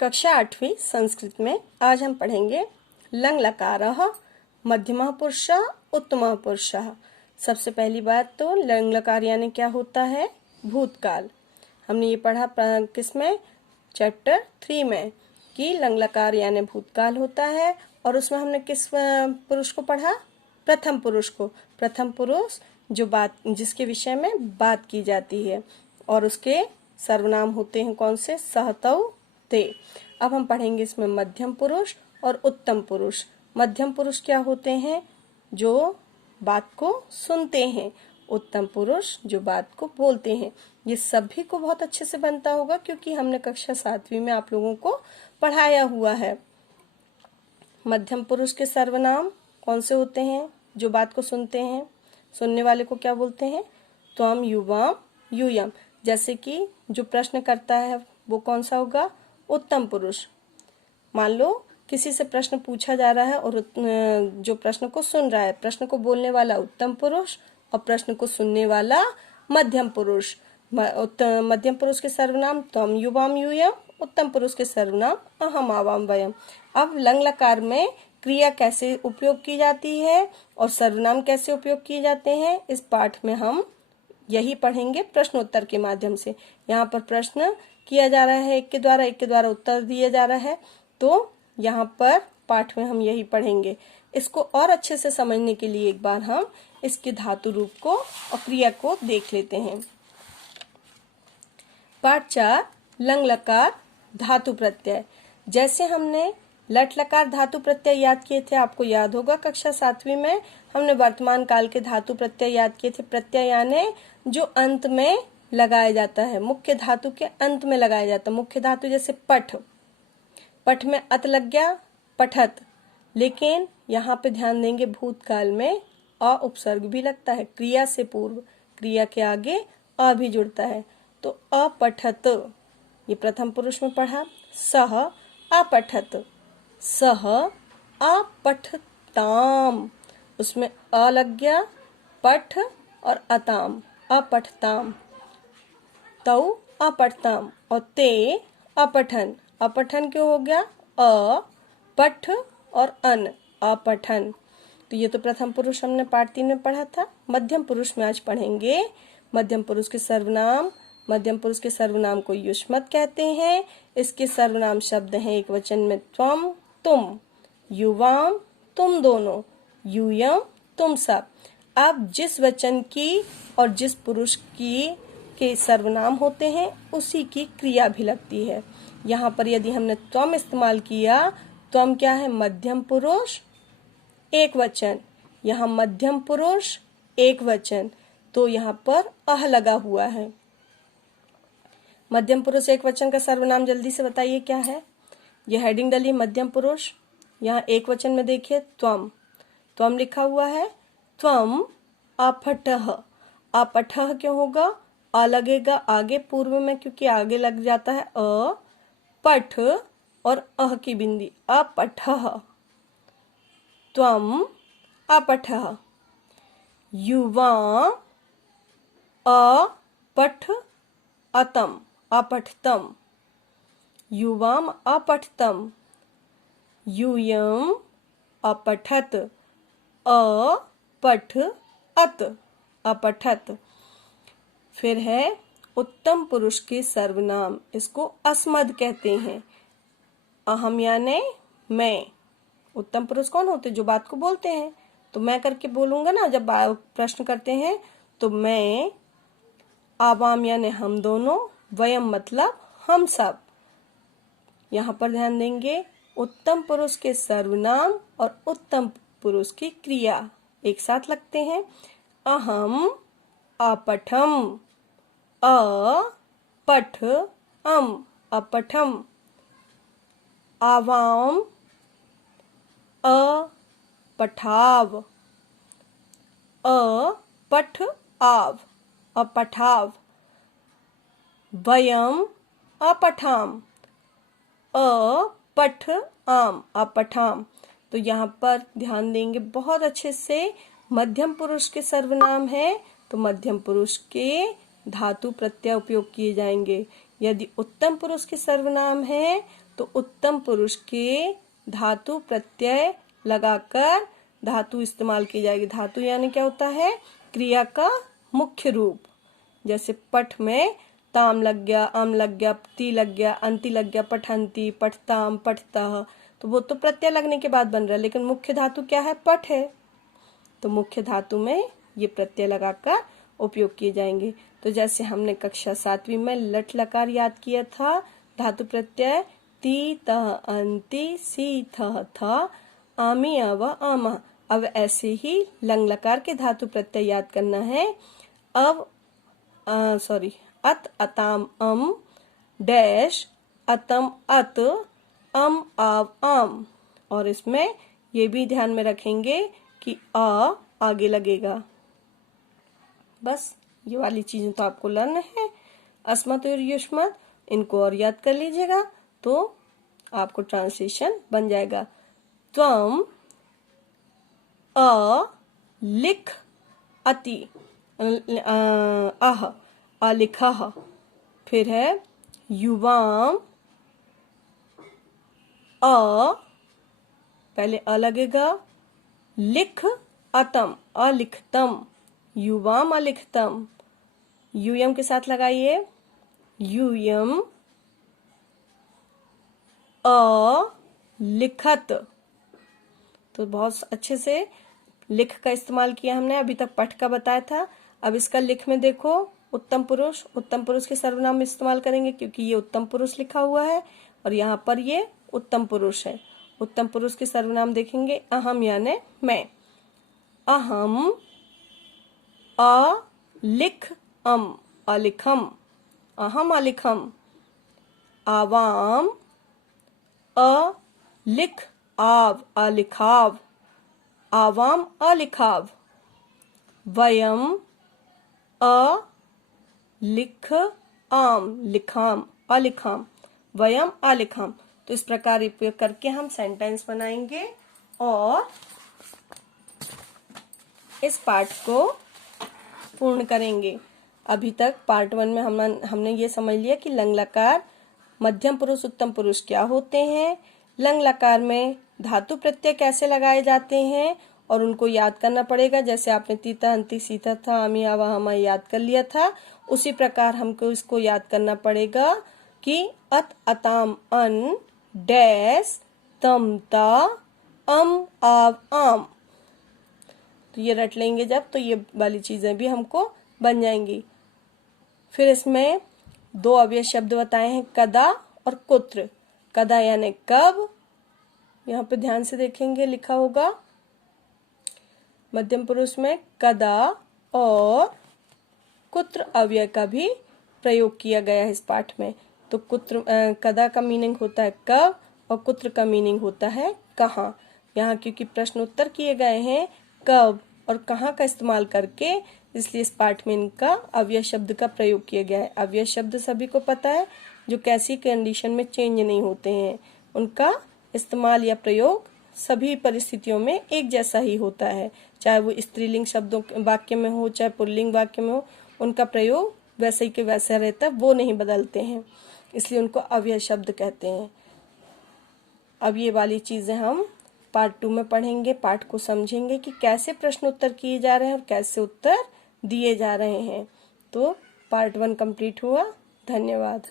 कक्षा 8वीं संस्कृत में आज हम पढ़ेंगे लंग लकारः मध्यमः पुरुषः उत्तमः पुरुषः। सबसे पहली बात तो लंग लकार यानी क्या होता है, भूतकाल। हमने ये पढ़ा किसमें, चैप्टर 3 में, कि लंग लकार यानी भूतकाल होता है। और उसमें हमने किस पुरुष को पढ़ा, प्रथम पुरुष को। प्रथम पुरुष जो बात, जिसके विषय में बात की जाती है, और उसके सर्वनाम होते हैं कौन से, सः तौ ते। अब हम पढ़ेंगे इसमें मध्यम पुरुष और उत्तम पुरुष। मध्यम पुरुष क्या होते हैं, जो बात को सुनते हैं। उत्तम पुरुष जो बात को बोलते हैं। ये सभी को बहुत अच्छे से बनता होगा क्योंकि हमने कक्षा 7वीं में आप लोगों को पढ़ाया हुआ है। मध्यम पुरुष के सर्वनाम कौन से होते हैं, जो बात को सुनते हैं। सुनने वाले को क्या बोलते हैं, त्वम युवाम यूयम। जैसे कि जो प्रश्न करता है वो कौन सा होगा, उत्तम पुरुष। मान लो किसी से प्रश्न पूछा जा रहा है और जो प्रश्न को सुन रहा है, प्रश्न को बोलने वाला उत्तम पुरुष और प्रश्न को सुनने वाला मध्यम पुरुष। मध्यम पुरुष के सर्वनाम त्वम युवाम यूयम, उत्तम पुरुष के सर्वनाम अहम आवाम वयम। अब लंग लकार में क्रिया कैसे उपयोग की जाती है और सर्वनाम कैसे उपयोग किए जाते हैं, इस पाठ में हम यही पढ़ेंगे प्रश्नोत्तर के माध्यम से। यहाँ पर प्रश्न किया जा रहा है, एक के द्वारा उत्तर दिया जा रहा है, तो यहाँ पर पाठ में हम यही पढ़ेंगे। इसको और अच्छे से समझने के लिए एक बार हम इसके धातु रूप को और क्रिया को देख लेते हैं। पाठ 4 लंग लकार धातु प्रत्यय। जैसे हमने लट लकार धातु प्रत्यय याद किए थे, आपको याद होगा कक्षा 7वीं में हमने वर्तमान काल के धातु प्रत्यय याद किए थे। प्रत्यय यानी जो अंत में लगाया जाता है, मुख्य धातु के अंत में लगाया जाता है। मुख्य धातु जैसे पठ, पठ में अत लग गया, पठत। लेकिन यहाँ पे ध्यान देंगे भूतकाल में अ उपसर्ग भी लगता है, क्रिया से पूर्व, क्रिया के आगे अ भी जुड़ता है। तो अपठत, ये प्रथम पुरुष में पढ़ा। सह अपठत, सह अपठताम, उसमें अ लग गया, पठ और अताम, अपठताम। तौ अपठताम और ते अपठन। अपठन क्यों हो गया, अ पठ और अन, अपठन। तो ये तो प्रथम पुरुष हमने पाठ 3 में पढ़ा था। मध्यम पुरुष में आज पढ़ेंगे मध्यम पुरुष के सर्वनाम। मध्यम पुरुष के सर्वनाम को युष्मत कहते हैं। इसके सर्वनाम शब्द हैं एक वचन में त्वम तुम, युवाम तुम दोनों, यूयम तुम सब। अब जिस वचन की और जिस पुरुष की के सर्वनाम होते हैं उसी की क्रिया भी लगती है। यहाँ पर यदि हमने त्वम इस्तेमाल किया, त्वम क्या है, मध्यम पुरुष एक वचन। यहाँ मध्यम पुरुष एक वचन, तो यहाँ पर अह लगा हुआ है। मध्यम पुरुष एक वचन का सर्वनाम जल्दी से बताइए क्या है। यह हेडिंग डली मध्यम पुरुष। यहाँ एक वचन में देखिए त्वम, त्वम लिखा हुआ है। त्वम अपठः, अपठः क्यों होगा, अ लगेगा आगे पूर्व में क्योंकि आगे लग जाता है अ। पठ और अह की बिंदी, अपठः, त्वम अपठः। युवा अपठ अतम, अपठतम, युवाम अपठतम। यूयम अपठत, अपठ अत, अपठत। फिर है उत्तम पुरुष के सर्वनाम, इसको अस्मद कहते हैं। अहम यानी मैं। उत्तम पुरुष कौन होते, जो बात को बोलते हैं। तो मैं करके बोलूंगा ना जब प्रश्न करते हैं, तो मैं। आवाम यानी हम दोनों, वयम मतलब हम सब। यहाँ पर ध्यान देंगे उत्तम पुरुष के सर्वनाम और उत्तम पुरुष की क्रिया एक साथ लगते हैं। अहम अपठम, अपठ अम, अपठम। आवाम अपठाव, अपठ आव, अपठाव। वयम अपठाम, अपठ आम, अपठाम। तो यहाँ पर ध्यान देंगे बहुत अच्छे से। मध्यम पुरुष के सर्वनाम है तो मध्यम पुरुष के धातु प्रत्यय उपयोग किए जाएंगे। यदि उत्तम पुरुष के सर्वनाम है तो उत्तम पुरुष के धातु प्रत्यय लगाकर धातु इस्तेमाल की जाएगी। धातु यानी क्या होता है? क्रिया का मुख्य रूप। जैसे पठ में ताम लग गया, आम लग गया, ती लग गया, अंति लग गया, पठंती, पठताम, पठता, तो वो तो प्रत्यय लगने के बाद बन रहा है, लेकिन मुख्य धातु क्या है? पठ है। तो मुख्य धातु में ये प्रत्यय लगाकर उपयोग किए जाएंगे। तो जैसे हमने कक्षा 7वीं में लट लकार याद किया था, धातु प्रत्यय ती तह अंति सी थह था आमी अव आमा। अब ऐसे ही लंग लकार के धातु प्रत्यय याद करना है। अब अत अताम अम डैश अतम अत अम आव आम। और इसमें ये भी ध्यान में रखेंगे कि आ आगे लगेगा। बस ये वाली चीजें तो आपको लर्न है। अस्मत् और युष्मत् इनको और याद कर लीजिएगा तो आपको ट्रांसलेशन बन जाएगा। त्वम अ लिख अति अह अलिखह। फिर है युवाम अ, पहले अ लगेगा, लिख अतम अलिखतम, युवाम अलिखतम। यूयम के साथ लगाइए, यूयम अ लिखत। तो बहुत अच्छे से लिख का इस्तेमाल किया हमने। अभी तक पठ का बताया था। अब इसका लिख में देखो, उत्तम पुरुष के सर्वनाम में इस्तेमाल करेंगे क्योंकि ये उत्तम पुरुष लिखा हुआ है और यहाँ पर ये उत्तम पुरुष है। उत्तम पुरुष के सर्वनाम देखेंगे, अहम यानी मैं। अहम अलिख अम अलिखम, अहम अलिखम। आवाम अलिख आव अलिखाव, आवाम अलिखाव। वयम अलिख आम लिखाम अलिखाम, वयम अलिखाम। तो इस प्रकार उपयोग करके हम सेंटेंस बनाएंगे और इस पाठ को पूर्ण करेंगे। अभी तक पार्ट 1 में हमने ये समझ लिया कि लंग लकार, मध्यम पुरुष, उत्तम पुरुष क्या होते हैं, लंग लकार में धातु प्रत्यय कैसे लगाए जाते हैं और उनको याद करना पड़ेगा। जैसे आपने तीता अंति सीता था आमी आवा हमा याद कर लिया था, उसी प्रकार हमको इसको याद करना पड़ेगा कि अत अताम अन डैश तम ता अम आव आम। तो ये रट लेंगे जब, तो ये वाली चीजें भी हमको बन जाएंगी। फिर इसमें 2 अव्यय शब्द बताए हैं, कदा और कुत्र। कदा यानी कब, यहाँ पे ध्यान से देखेंगे लिखा होगा मध्यम पुरुष में कदा, और कुत्र अव्यय का भी प्रयोग किया गया है इस पाठ में। तो कुत्र कदा का मीनिंग होता है कब और कुत्र का मीनिंग होता है कहाँ। यहाँ क्योंकि प्रश्न उत्तर किए गए हैं कब और कहाँ का इस्तेमाल करके, इसलिए इस पाठ में इनका अव्यय शब्द का प्रयोग किया गया है। अव्यय शब्द सभी को पता है, जो कैसी कंडीशन में चेंज नहीं होते हैं, उनका इस्तेमाल या प्रयोग सभी परिस्थितियों में एक जैसा ही होता है। चाहे वो स्त्रीलिंग शब्दों वाक्य में हो, चाहे पुल्लिंग वाक्य में हो, उनका प्रयोग वैसे ही के वैसा रहता है, वो नहीं बदलते हैं, इसलिए उनको अव्यय शब्द कहते हैं। अब ये वाली चीजें हम पार्ट 2 में पढ़ेंगे। पाठ को समझेंगे कि कैसे प्रश्न उत्तर किए जा रहे हैं और कैसे उत्तर दिए जा रहे हैं। तो पार्ट 1 कंप्लीट हुआ। धन्यवाद।